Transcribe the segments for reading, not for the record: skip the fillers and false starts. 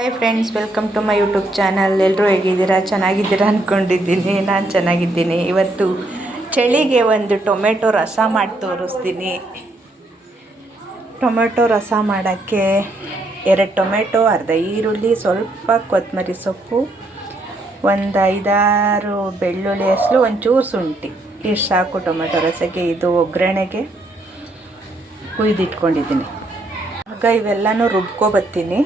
Hi friends, welcome to my YouTube channel. ಎಲ್ಲರೂ ಹೇಗಿದ್ದೀರಾ? ಚೆನ್ನಾಗಿದ್ದೀರಾ ಅಂದ್ಕೊಂಡಿದ್ದೀನಿ. ನಾನು ಚೆನ್ನಾಗಿದ್ದೀನಿ. ಇವತ್ತು ಚಳಿಗೆ ಒಂದು ಟೊಮೆಟೊ ರಸ ಮಾಡಿ ತೋರಿಸ್ತೀನಿ. ಟೊಮೆಟೊ ರಸ ಮಾಡೋಕ್ಕೆ 2 ಟೊಮೆಟೊ, ಅರ್ಧ ಈರುಳ್ಳಿ, ಸ್ವಲ್ಪ ಕೊತ್ತಂಬರಿ ಸೊಪ್ಪು, ಒಂದು 5-6 ಬೆಳ್ಳುಳ್ಳಿ ಹೆಸರು, ಒಂಚೂರು ಶುಂಠಿ, ಇಷ್ಟು ಸಾಕು ಟೊಮೆಟೊ ರಸಕ್ಕೆ. ಇದು ಒಗ್ಗರಣೆಗೆ ಕುಯ್ದಿಟ್ಕೊಂಡಿದ್ದೀನಿ. ಆಗ ಇವೆಲ್ಲನೂ ರುಬ್ಕೊಬತ್ತೀನಿ.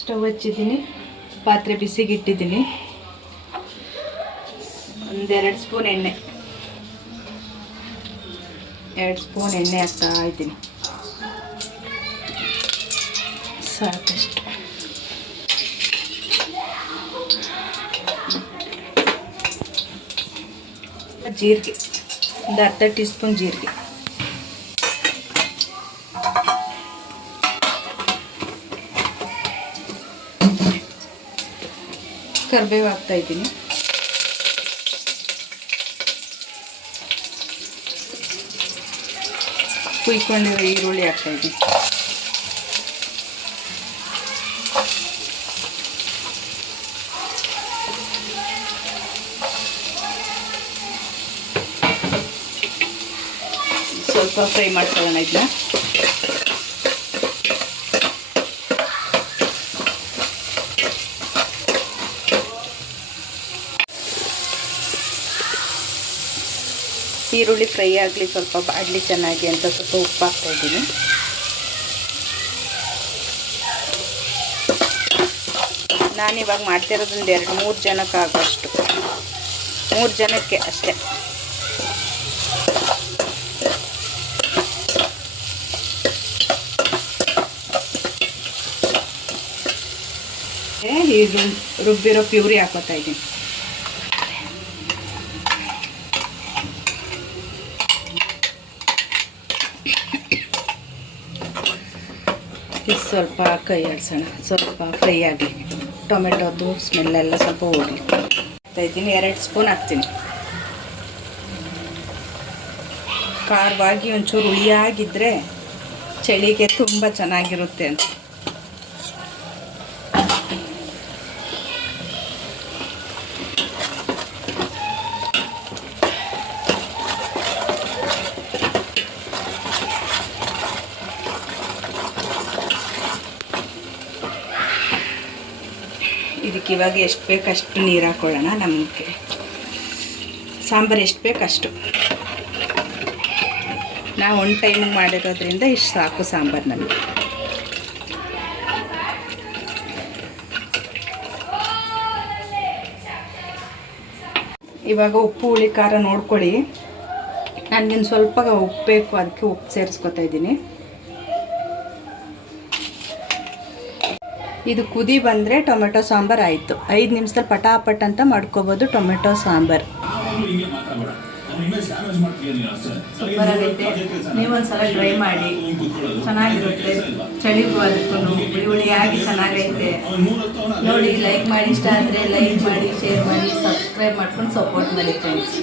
ಸ್ಟವ್ ಹಚ್ಚಿದ್ದೀನಿ, ಪಾತ್ರೆ ಬಿಸಿಗೆ ಇಟ್ಟಿದ್ದೀನಿ. 1-2 ಸ್ಪೂನ್ ಎಣ್ಣೆ, 2 ಸ್ಪೂನ್ ಎಣ್ಣೆ ಹಾಕ್ತಾ ಇದ್ದೀನಿ. ಸಾಕಷ್ಟು. ಜೀರಿಗೆ, ಒಂದು ಅರ್ಧ ಟೀ ಸ್ಪೂನ್ ಜೀರಿಗೆ, ಕರಿಬೇವು ಹಾಕ್ತಾ ಇದ್ದೀನಿ. ಕುಯ್ಕೊಂಡಿರೋ ಈರುಳ್ಳಿ ಹಾಕ್ತಾ ಇದ್ದೀನಿ. ಸ್ವಲ್ಪ ಫ್ರೈ ಮಾಡ್ಕೊಳ್ಳೋಣ ಇದನ್ನ. ಈರುಳ್ಳಿ ಫ್ರೈ ಆಗಲಿ, ಸ್ವಲ್ಪ ಬಾಡಲಿ ಚೆನ್ನಾಗಿ ಅಂತ ಸ್ವಲ್ಪ ಉಪ್ಪು ಹಾಕ್ತಾಯಿದ್ದೀನಿ. ನಾನಿವಾಗ ಮಾಡ್ತಿರೋದೊಂದು 2-3 ಜನಕ್ಕೆ ಆಗೋಷ್ಟು, 3 ಜನಕ್ಕೆ ಅಷ್ಟೇ. ಇದು ರುಬ್ಬಿರೋ ಪ್ಯೂರಿ ಹಾಕೋತಾ ಇದ್ದೀನಿ. ಇದು ಸ್ವಲ್ಪ ಕೈ ಆಡಿಸೋಣ, ಸ್ವಲ್ಪ ಫ್ರೈ ಆಗಲಿ, ಟೊಮೆಟೊದು ಸ್ಮೆಲ್ಲೆಲ್ಲ ಸ್ವಲ್ಪ ಹೋಗಲಿ. ಹಾಕ್ತಾಯಿದ್ದೀನಿ, 2 ಸ್ಪೂನ್ ಹಾಕ್ತೀನಿ. ಖಾರವಾಗಿ ಒಂಚೂರು ಹುಳಿಯಾಗಿದ್ದರೆ ಚಳಿಗೆ ತುಂಬ ಚೆನ್ನಾಗಿರುತ್ತೆ ಅಂತ. ಇದಕ್ಕೆ ಇವಾಗ ಎಷ್ಟು ಬೇಕು ಅಷ್ಟು ನೀರು ಹಾಕ್ಕೊಳ್ಳೋಣ. ನಮಗೆ ಸಾಂಬಾರು ಎಷ್ಟು ಬೇಕು ಅಷ್ಟು. ನಾವು 1 ಟೈಮಿಗೆ ಮಾಡಿರೋದ್ರಿಂದ ಇಷ್ಟು ಸಾಕು ಸಾಂಬಾರು ನಮಗೆ. ಇವಾಗ ಉಪ್ಪು ಹುಳಿ ಖಾರ ನೋಡ್ಕೊಳ್ಳಿ. ನನಗಿನ್ನು ಸ್ವಲ್ಪ ಉಪ್ಪು ಬೇಕು, ಅದಕ್ಕೆ ಉಪ್ಪು ಸೇರಿಸ್ಕೊತಾ ಇದ್ದೀನಿ. ಇದು ಕುದಿ ಬಂದರೆ ಟೊಮೆಟೊ ಸಾಂಬಾರು ಆಯಿತು. 5 ನಿಮಿಷದಲ್ಲಿ ಪಟಾಪಟ್ ಅಂತ ಮಾಡ್ಕೋಬೋದು ಟೊಮೆಟೊ ಸಾಂಬಾರು. ಸೂಪರಾಗೈತೆ. ನೀವೊಂದ್ಸಲ ಟ್ರೈ ಮಾಡಿ, ಚೆನ್ನಾಗಿರುತ್ತೆ. ಚಳಿಗೂ ಅದಕ್ಕೂ ಹುಳಿಯಾಗಿ ಚೆನ್ನಾಗೈತೆ. ನೋಡಿ, ಲೈಕ್ ಮಾಡಿ, ಇಷ್ಟ ಆದರೆ ಲೈಕ್ ಮಾಡಿ, ಶೇರ್ ಮಾಡಿ, ಸಬ್ಸ್ಕ್ರೈಬ್ ಮಾಡ್ಕೊಂಡು ಸಪೋರ್ಟ್ ಮಾಡಿ ಫ್ರೆಂಡ್ಸ್.